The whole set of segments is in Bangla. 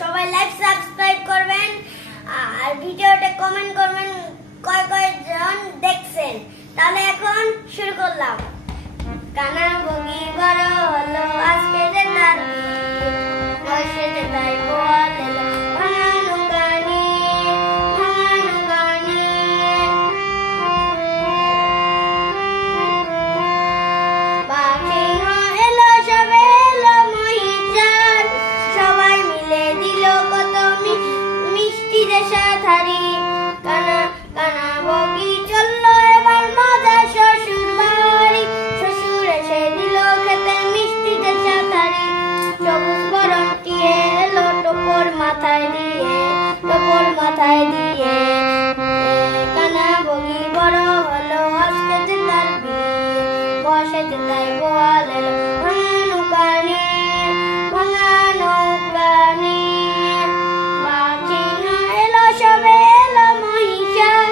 সবাই লাইক সাবস্ক্রাইব করবেন আর ভিডিওতে কমেন্ট করবেন কয়জন দেখছেন। তাহলে এখন শুরু করলাম। কানা বগি বড় হলো আজকে যে তার বয়সে যে তাই বলে ভাঙানো গানি পাখি এলো সবে এলো মহিষার সবাই মিলে দিল কত মিষ্টি দেশাধারী। কানা কানা বগি চললো এবার মজা শ্বশুর বাড়ি, শ্বশুর এসে দিল খেতে মিষ্টি দেশাধারী। সবুজ বরণটি এলো টোপর মাথায় দিয়ে কানা বগি বড় হলো আজকে যে তার বিয়ে, বসেতে তাই বল এলো ভাঙানো গানি পাখি এলো সবে এলো মহিষার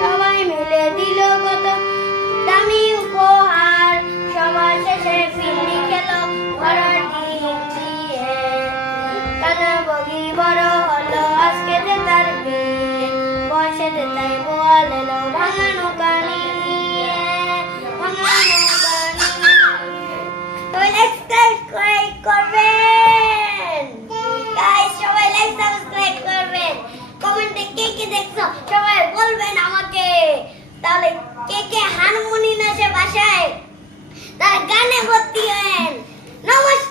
সবাই মিলে দিল কত দামি উপহার। সবার শেষে ফিরনি খেলো ভরার ডিম দিয়ে। কানা বগি বড় হলো আজকে যে তার বিয়ে, বসেতে তাই বল এলো ভাঙানো গানি সাবস্ক্রাইব করবেন গাইস, সবাই লাইক সাবস্ক্রাইব করবেন। কমেন্টে কে কে দেখছো সবাই বলবেন আমাকে। তাহলে কে কে হারমোনি নাচে বাসায় তারা গানে ভর্তি হন। নমস্কার।